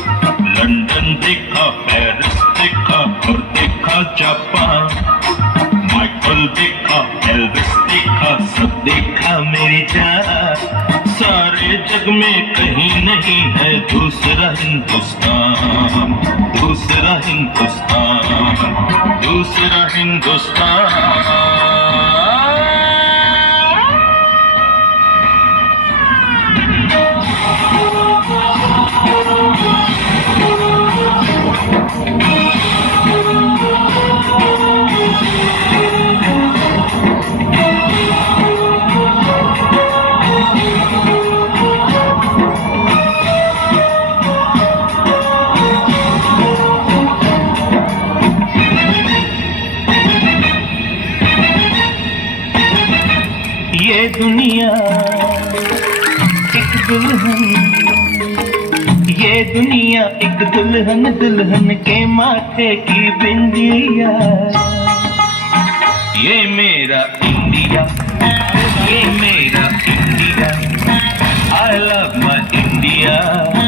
London देखा, Paris देखा और देखा जापान। माइकल देखा, एल्विस देखा, सब देखा मेरी जान। सारे जग में कहीं नहीं है दूसरा हिंदुस्तान, दूसरा हिंदुस्तान, दूसरा हिंदुस्तान। ये दुनिया एक दुल्हन, ये दुनिया एक दुल्हन, दुल्हन के माथे की बिंदिया। ये मेरा इंडिया, ये मेरा India, I love my India।